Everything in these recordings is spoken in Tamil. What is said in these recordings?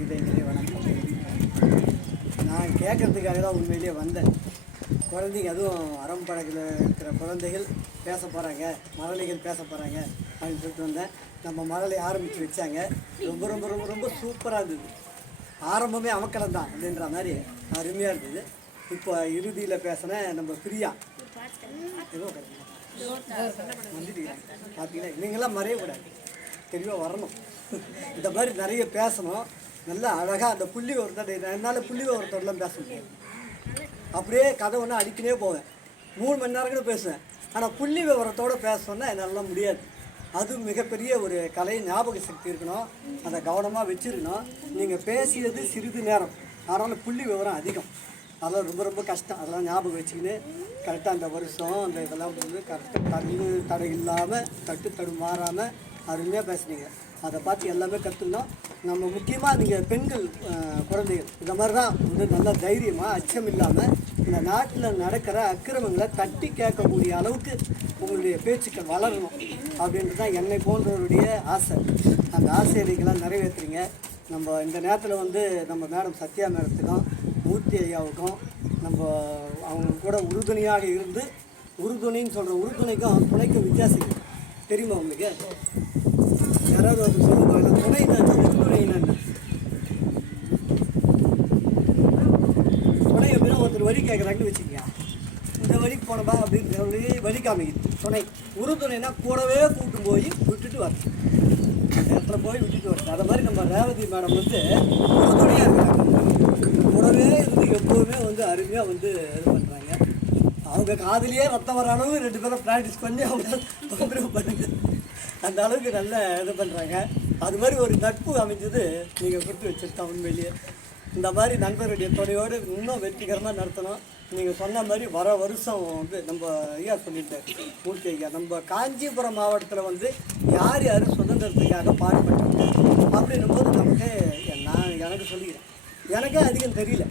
வணக்கம். நான் கேட்கறதுக்காக தான் உண்மையிலேயே வந்தேன். குழந்தைங்க அதுவும் அரம்பழகில் இருக்கிற குழந்தைகள் பேச போகிறாங்க, மழலைகள் பேச போகிறாங்க அப்படின்னு சொல்லிட்டு வந்தேன். நம்ம மழலை ஆரம்பித்து வச்சாங்க. ரொம்ப ரொம்ப ரொம்ப ரொம்ப சூப்பராக இருந்தது. ஆரம்பமே அமக்கலம் தான் அப்படின்ற மாதிரி அருமையாக இருந்தது. இப்போ இறுதியில் பேசின நம்ம பிரியா வந்துட்டு பார்த்தீங்கன்னா நீங்களாம் மறையக்கூடாது, தெளிவாக வரணும். இந்த மாதிரி நிறைய பேசணும். நல்லா அழகாக அந்த புள்ளி ஒருத்தர் என்னால் புள்ளி ஒருத்தர்லாம் பேச முடியாது. அப்படியே கதை ஒன்று அடிக்கினே போவேன். 3 மணி நேரம் கூட பேசுவேன். ஆனால் புள்ளி விவரத்தோடு பேச சொன்னால் என்னால் முடியாது. அது மிகப்பெரிய ஒரு கலை. ஞாபக சக்தி இருக்கணும், அதை கவனமாக வச்சுருக்கணும். நீங்கள் பேசியது சிறிது நேரம், அதனால் புள்ளி விவரம் அதிகம். அதெல்லாம் ரொம்ப ரொம்ப கஷ்டம். அதெல்லாம் ஞாபகம் வச்சுக்கின்னு கரெக்டாக அந்த வருஷம் அந்த இதெல்லாம் வந்து கரெக்டாக தடை இல்லாமல் தடு மாறாமல் அருமையாக பேசுனீங்க. அதை பார்த்து எல்லாமே கற்றுக்கணும். நம்ம முக்கியமாக நீங்கள் பெண்கள் குழந்தைகள் இந்த மாதிரி தான் வந்து நல்லா தைரியமாக அச்சம் இல்லாமல் இந்த நாட்டில் நடக்கிற அக்கிரமங்களை தட்டி கேட்கக்கூடிய அளவுக்கு உங்களுடைய பேச்சுக்கள் வளரணும் அப்படின்றது தான் என்னை போன்றவருடைய ஆசை. அந்த ஆசையைகளாம் நிறைவேற்றுறீங்க. நம்ம இந்த நேரத்தில் வந்து நம்ம மேடம் சத்யா மேடத்துக்கும் மூர்த்தி ஐயாவுக்கும் நம்ம அவங்க கூட உறுதுணையாக இருந்து, உறுதுணைன்னு சொல்கிற உறுதுணைக்கும் துணைக்கும் வித்தியாசம் தெரியுமா உங்களுக்கு? யாராவது ஒரு சொல்லுவாங்க துணை உறுதுணை துணை அப்படின்னா ஒருத்தர் வழி கேட்குறாங்கன்னு வச்சுக்கோங்க. இந்த வழிக்கு போனப்பா அப்படின்னு வழி காமிக்குது துணை. உறுதுணைனா கூடவே கூப்பிட்டு போய் விட்டுட்டு வருது, அந்த இடத்துல போய் விட்டுட்டு வருது. அதை மாதிரி நம்ம ரேவதி மேடம் வந்து உறுதுணையாக இருக்கிறாங்க. கூடவே இருந்து எப்போவுமே வந்து அருமையாக வந்து இது பண்ணுறாங்க. அவங்க காதிலேயே ரத்தம் வர அளவு 2 பேரும் ப்ராக்டிஸ் பண்ணி அவங்க தொந்தரவு பண்ணுங்க. அந்த அளவுக்கு நல்லா இது பண்ணுறாங்க. அது மாதிரி ஒரு நட்பு அமைஞ்சது நீங்கள் கொடுத்து வச்சுருக்கா. உண்மையிலேயே இந்த மாதிரி நண்பருடைய துணையோடு இன்னும் வெற்றிகரமாக நடத்தணும். நீங்கள் சொன்ன மாதிரி வர வருஷம் வந்து நம்ம ஐயா சொல்லிட்டார் மூர்த்தி ஐயா, நம்ம காஞ்சிபுரம் மாவட்டத்தில் வந்து யார் யார் சுதந்திரத்துக்காக பாடுபட்டாங்க அப்படின்னும் போது நமக்கு எனக்கு சொல்லிக்கிறேன், எனக்கே அதிகம் தெரியல.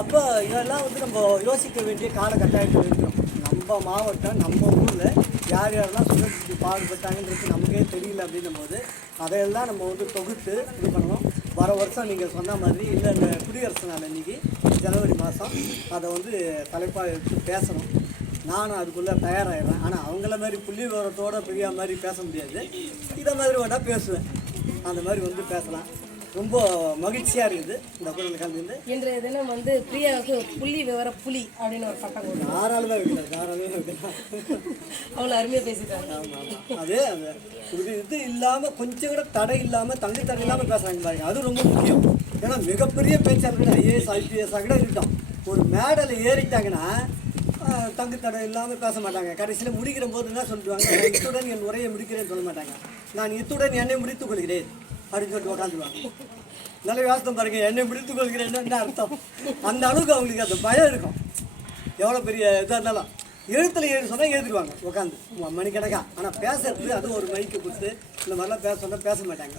அப்போ இதெல்லாம் வந்து நம்ம யோசிக்க வேண்டிய காலகட்டாயத்தில் இருக்கிறோம். நம்ம மாவட்டம் நம்ம ஊரில் யார் யாரெல்லாம் சுதந்திரத்துக்கு பாடுபட்டாங்கன்றது நமக்கே தெரியல அப்படின்னும் போது அதையெல்லாம் நம்ம வந்து தொகுத்து இது பண்ணணும். வர வருஷம் நீங்கள் சொன்ன மாதிரி இல்லை இந்த குடியரசு நாள் அன்றைக்கி ஜனவரி மாதம் அதை வந்து தலைப்பாக எடுத்து பேசணும். நானும் அதுக்குள்ளே தயாராகிடுறேன். ஆனால் அவங்கள மாதிரி புள்ளி விவரத்தோடு பெரிய மாதிரி பேச முடியாது. இதை மாதிரி வேணால் பேசுவேன். அந்த மாதிரி வந்து பேசலாம். ரொம்ப மகிழ்ச்சியாக இருக்குது இந்த குரல் கலந்து. இன்றைய தினம் வந்து பிரியாவுக்கு புள்ளி விவர புலி அப்படின்னு ஒரு பட்டம் கொடுக்கும். தாராளமாக வைக்கலாம், தாராளமாக வைக்கலாம். அவ்வளோ அருமையாக பேசிட்டாங்க. ஆமாம் ஆமாம். அதே அது இது இல்லாமல் கொஞ்சம் கூட தடை இல்லாமல் தடை இல்லாமல் பேசுகிறாங்க பாருங்க. அது ரொம்ப முக்கியம். ஏன்னா மிகப்பெரிய பேச்சாளர்கள் IAS IPS கூட இருக்கட்டும், ஒரு மேடலை ஏறிட்டாங்கன்னா தடை இல்லாமல் பேச மாட்டாங்க. கடைசியில் முடிக்கிற போது என்ன சொல்லுவாங்க, இத்துடன் என் உரையை முடிக்கிறேன்னு சொல்ல மாட்டாங்க. நான் இத்துடன் என்னை முடித்துக் கொள்கிறேன் அப்படின்னு சொல்லிட்டு உட்காந்துருவாங்க. நல்ல வியாசம் பாருங்க, என்னை முடித்துக் கொள்கிறேன்னு என்ன அர்த்தம்? அந்த அளவுக்கு அவங்களுக்கு அந்த பயம் இருக்கும். எவ்வளோ பெரிய இதாக இருந்தாலும் எழுத்துல ஏறி சொன்னால் எழுதிடுவாங்க உட்காந்து மணிக்கணக்கா. ஆனால் பேசுறது அது ஒரு மைக்கு கொடுத்து இந்த மாதிரிலாம் பேச சொன்னால் பேச மாட்டாங்க.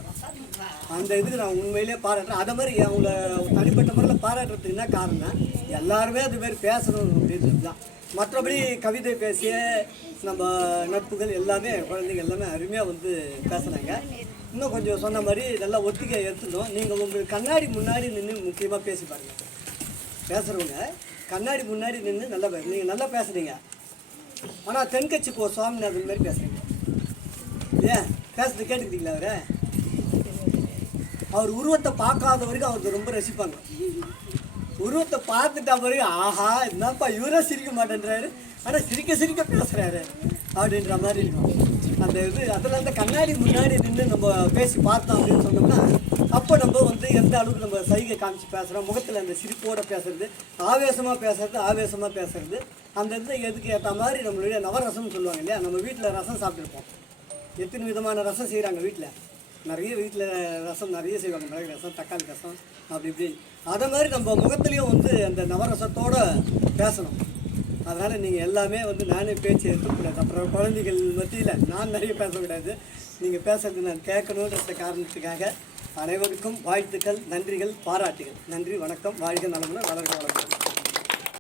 அந்த இதுக்கு நான் உண்மையிலே பாராட்டுறேன். அதை மாதிரி அவங்கள தனிப்பட்ட முறையில் பாராட்டுறதுக்கு என்ன காரணம், எல்லாருமே அதுமாரி பேசணும் அப்படின்னு தான். மற்றபடி கவிதை பேசிய நம்ம நட்புகள் எல்லாமே குழந்தைங்க எல்லாமே அருமையாக வந்து பேசுனாங்க. இன்னும் கொஞ்சம் சொன்ன மாதிரி நல்லா ஒத்திகை எடுத்துட்டோம். நீங்கள் உங்களுக்கு கண்ணாடி முன்னாடி நின்று முக்கியமாக பேசி பாருங்கள். பேசுகிறவங்க கண்ணாடி முன்னாடி நின்று நல்லா நீங்கள் நல்லா பேசுகிறீங்க. ஆனால் தென்கட்சி சுவாமிநாதன் மாதிரி பேசுகிறீங்க. ஏன் பேசுறது கேட்டுக்கிட்டீங்களா? அவர் உருவத்தை பார்க்காத வரைக்கும் அவருக்கு ரொம்ப ரசிப்பாங்க. உருவத்தை பார்த்துட்டா பிறகு ஆஹா என்னப்பா இவரே சிரிக்க மாட்டேன்றாரு, ஆனால் சிரிக்க பேசுகிறாரு அப்படின்ற மாதிரி இருக்கும். அந்த இது அதில் அந்த கண்ணாடி முன்னாடி நின்று நம்ம பேசி பார்த்தோம் அப்படின்னு சொன்னோம்னா அப்போ நம்ம வந்து எந்த அளவுக்கு நம்ம சைகை காமிச்சு பேசுகிறோம், முகத்தில் அந்த சிரிப்போடு பேசுறது, ஆவேசமாக பேசுறது அந்த இது எதுக்கு ஏற்ற மாதிரி நம்மளுடைய நவரசம்னு சொல்லுவாங்க இல்லையா. நம்ம வீட்டில் ரசம் சாப்பிட்ருப்போம். எத்தனை விதமான ரசம் செய்கிறாங்க வீட்டில். வீட்டில் ரசம் நிறைய செய்வாங்க. மிளகு ரசம், தக்காளி ரசம், அப்படி இப்படி. அதை மாதிரி நம்ம முகத்துலேயும் வந்து அந்த நவரசத்தோடு பேசணும். அதனால் நீங்கள் எல்லாமே வந்து நானே பேச்சு எடுத்துக்கூடாது. அப்புறம் குழந்தைகள் மத்தியில் நான் நிறைய பேசக்கூடாது. நீங்கள் பேசுறது நான் கேட்கணுன்ற காரணத்துக்காக அனைவருக்கும் வாழ்த்துக்கள், நன்றிகள், பாராட்டுகள். நன்றி, வணக்கம். வாழ்க நலமுடன், வளர்க வளர்க்க.